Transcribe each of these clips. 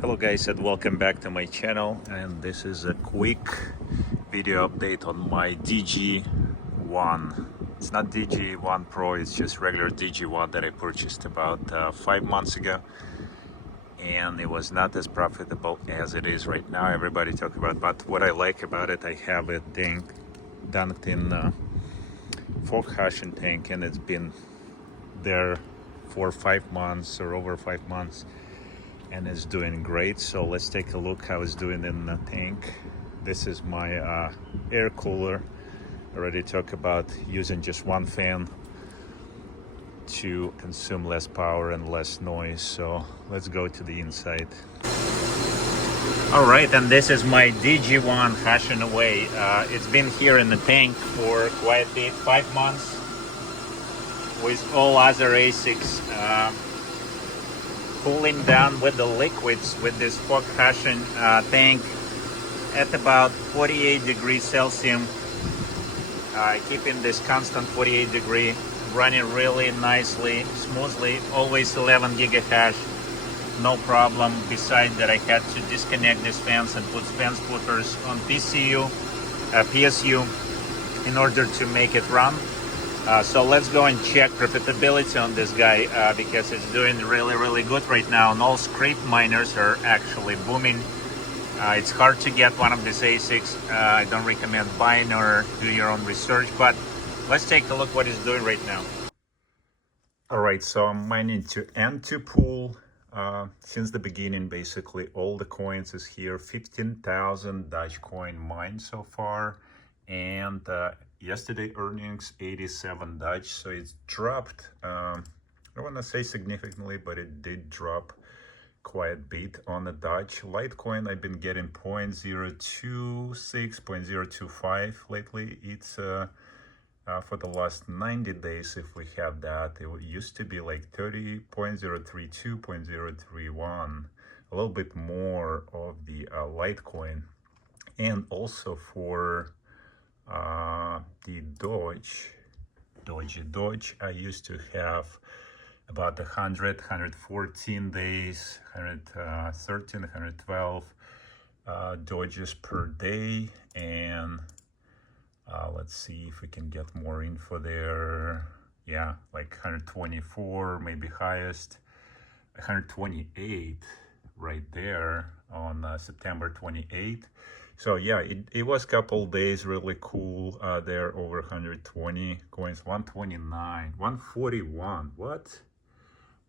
Hello guys, and welcome back to my channel, and this is a quick video update on my DG1. It's not DG1 Pro, it's just regular DG1 that I purchased about 5 months ago, and it was not as profitable as it is right now. Everybody talk about, but what I like about it, I have it done it in fork hashing tank, and it's been there for 5 months or over 5 months, and it's doing great. So let's take a look how it's doing in the tank. This is my air cooler. I already talked about using just one fan to consume less power and less noise. So let's go to the inside. All right, and this is my DG1 hashing away. It's been here in the tank for quite a bit, 5 months, with all other ASICs cooling down with the liquids with this fork hashing tank at about 48 degrees Celsius. Keeping this constant 48 degree, running really nicely, smoothly, always 11 gigahash, no problem. Besides that, I had to disconnect these fans and put fan splitters on PSU in order to make it run. So let's go and check profitability on this guy because it's doing really good right now, and all script miners are actually booming. It's hard to get one of these ASICs. I don't recommend buying or do your own research, but let's take a look what it's doing right now. All right, so I'm mining to N2 pool. Since the beginning, basically all the coins is here. 15,000 Dogecoin mined so far, and yesterday earnings 87 Dutch, so it's dropped. I don't want to say significantly, but it did drop quite a bit on the Dutch. Litecoin, I've been getting 0.026, 0.025 lately. It's for the last 90 days, if we have that, it used to be like 30.032, 0.031, a little bit more of the Litecoin. And also for the Doge, I used to have about 114 days, 113, 112 Doges per day. And let's see if we can get more info there. Yeah, like 124, maybe highest, 128 right there on September 28th. So yeah, it was a couple days really cool there, over 120 coins, 129, 141. What?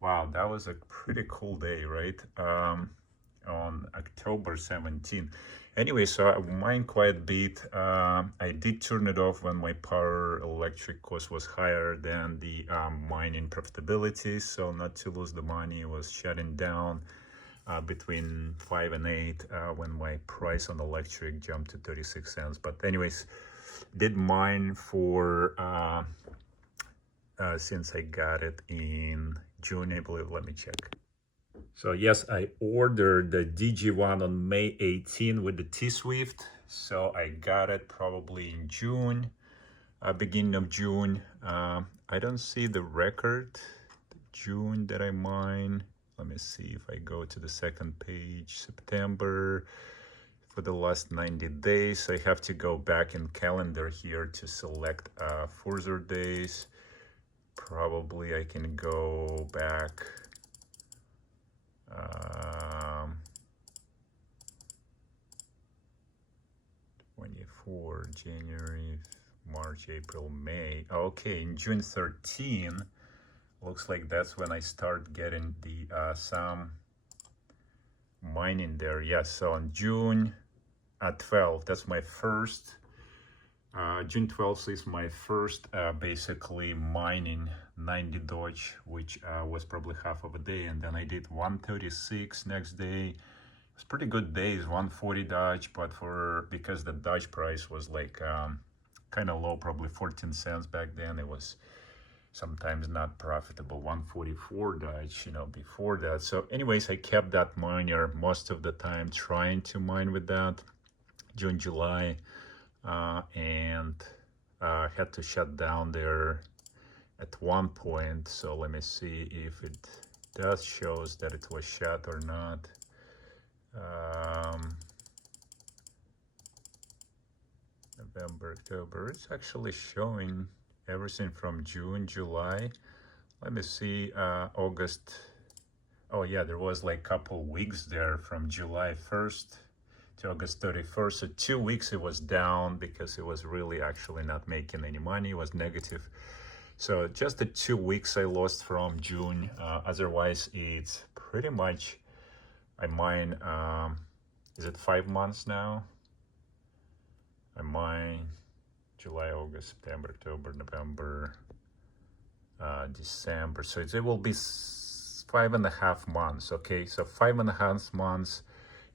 Wow, that was a pretty cool day, right? On October 17th. Anyway, so I mined quite a bit. I did turn it off when my power electric cost was higher than the mining profitability, so not to lose the money. It was shutting down between 5 and 8 when my price on electric jumped to 36 cents. But anyways, did mine for since I got it in June, I believe. Let me check. So yes, I ordered the DG1 on May 18 with the Tswift, so I got it probably in June, beginning of June. I don't see the record, June that I mined. Let me see if I go to the second page, September, for the last 90 days. I have to go back in calendar here to select further days. Probably I can go back 24, January, March, April, May. Okay, in June 13, looks like that's when I start getting the some mining there. Yes, so on June 12th, that's my first. June 12th is my first basically mining 90 Doge, which was probably half of a day, and then I did 136 next day. It was pretty good days, 140 Doge, but because the Doge price was like kind of low, probably 14 cents back then, it was sometimes not profitable. 144 Doge, you know, before that. So anyways, I kept that miner most of the time, trying to mine with that. June, July, and had to shut down there at one point. So let me see if it does shows that it was shut or not. November, October. It's actually showing everything from June, July. Let me see, August. Oh yeah, there was like a couple weeks there from July 1st to August 31st. So 2 weeks it was down because it was really actually not making any money. It was negative. So just the 2 weeks I lost from June. Otherwise, it's pretty much, I mine, is it 5 months now? I mine July, August, September, October, November, December. So it will be 5.5 months. Okay, so 5.5 months,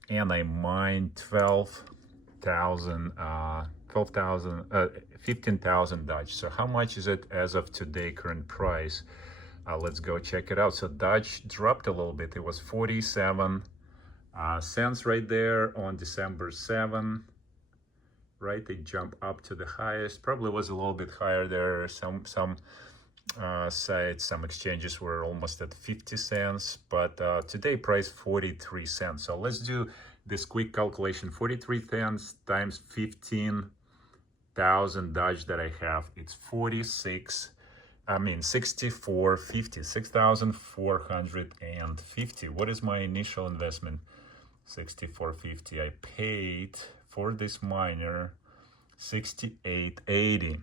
and I mine 15,000 Dutch. So how much is it as of today, current price? Let's go check it out. So Dutch dropped a little bit. It was 47 cents right there on December 7. Right, they jump up to the highest. Probably was a little bit higher there. Some sites, some exchanges were almost at 50 cents, but today price 43 cents. So let's do this quick calculation. 43 cents times 15,000 Dutch that I have, it's 64.50, 6,450. What is my initial investment? 64.50. I paid for this miner 68.80.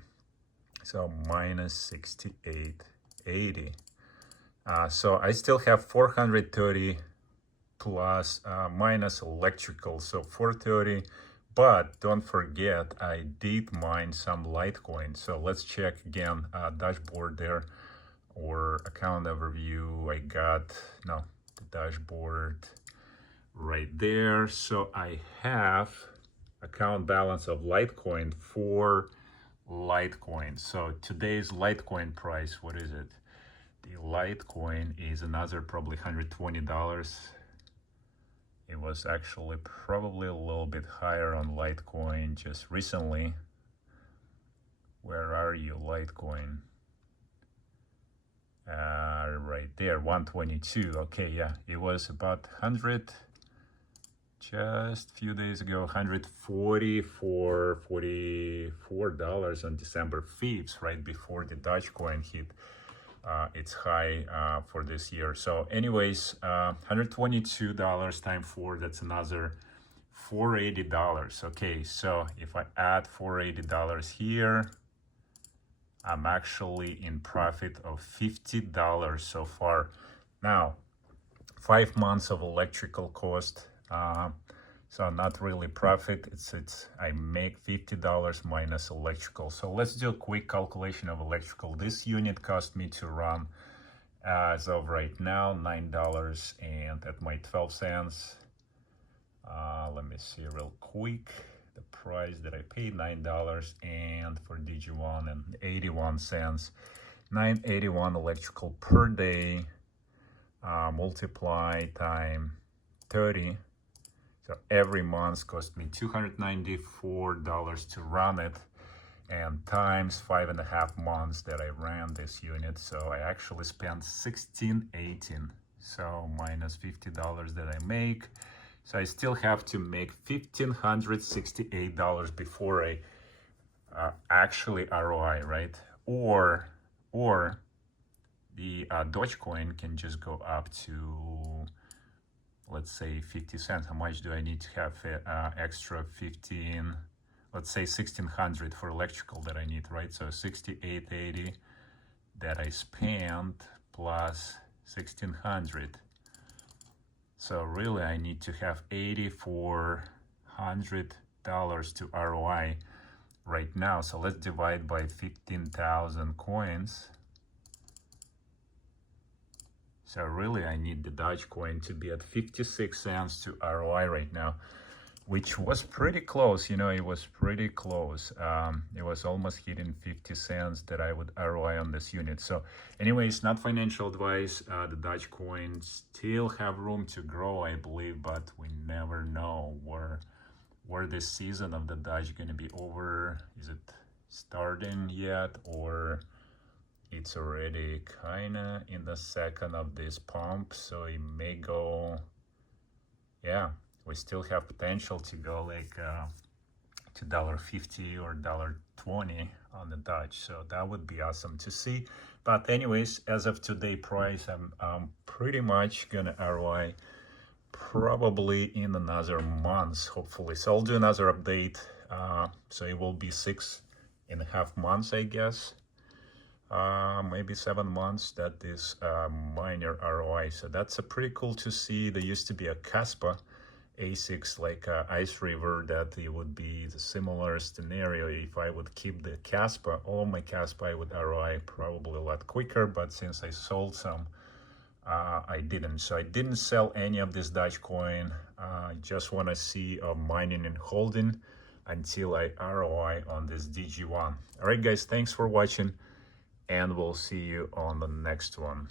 So minus 68.80. So I still have 430 plus minus electrical, so 430. But don't forget, I did mine some Litecoin. So let's check again, dashboard there, or account overview. I got, no, the dashboard right there. So I have account balance of Litecoin for Litecoin. So today's Litecoin price, what is it? The Litecoin is another probably $120. It was actually probably a little bit higher on Litecoin just recently. Where are you, Litecoin? Right there, 122. Okay, yeah, it was about 100 just a few days ago, $144 on December 5th, right before the Dogecoin hit its high for this year. So anyways, $122 times 4, that's another $480. Okay, so if I add $480 here, I'm actually in profit of $50 so far. Now, 5 months of electrical cost, so not really profit. It's I make $50 minus electrical. So let's do a quick calculation of electrical. This unit cost me to run as of right now $9 and at my 12 cents. Let me see real quick the price that I paid, $9, and for DG1 and 81 cents, 981 electrical per day, multiply time 30. So every month cost me $294 to run it, and times 5.5 months that I ran this unit. So I actually spent $16.18. So minus $50 that I make. So I still have to make $1,568 before I actually ROI, right? Or the Dogecoin can just go up to, let's say, 50 cents. How much do I need to have extra 15? Let's say 1,600 for electrical that I need, right? So 68.80 that I spent plus 1,600. So really I need to have $8,400 to ROI right now. So let's divide by 15,000 coins. So really I need the Dogecoin to be at 56 cents to ROI right now, which was pretty close. You know, it was pretty close. It was almost hitting 50 cents that I would ROI on this unit. So anyways, not financial advice. The Dogecoin still have room to grow, I believe, but we never know where this season of the Doge going to be over. Is it starting yet, or it's already kind of in the second of this pump? So it may go, yeah, we still have potential to go like to $1.50 or $1.20 on the Dutch. So that would be awesome to see. But anyways, as of today price, I'm pretty much gonna ROI probably in another month, hopefully. So I'll do another update. So it will be 6.5 months, I guess. Maybe 7 months that this miner ROI. So that's a pretty cool to see. There used to be a Caspa ASICs like Ice River, that it would be the similar scenario. If I would keep the Caspa, all my Caspa, I would ROI probably a lot quicker, but since I sold some, I didn't. So I didn't sell any of this Dutch coin. I just want to see mining and holding until I ROI on this DG1. All right, guys, thanks for watching, and we'll see you on the next one.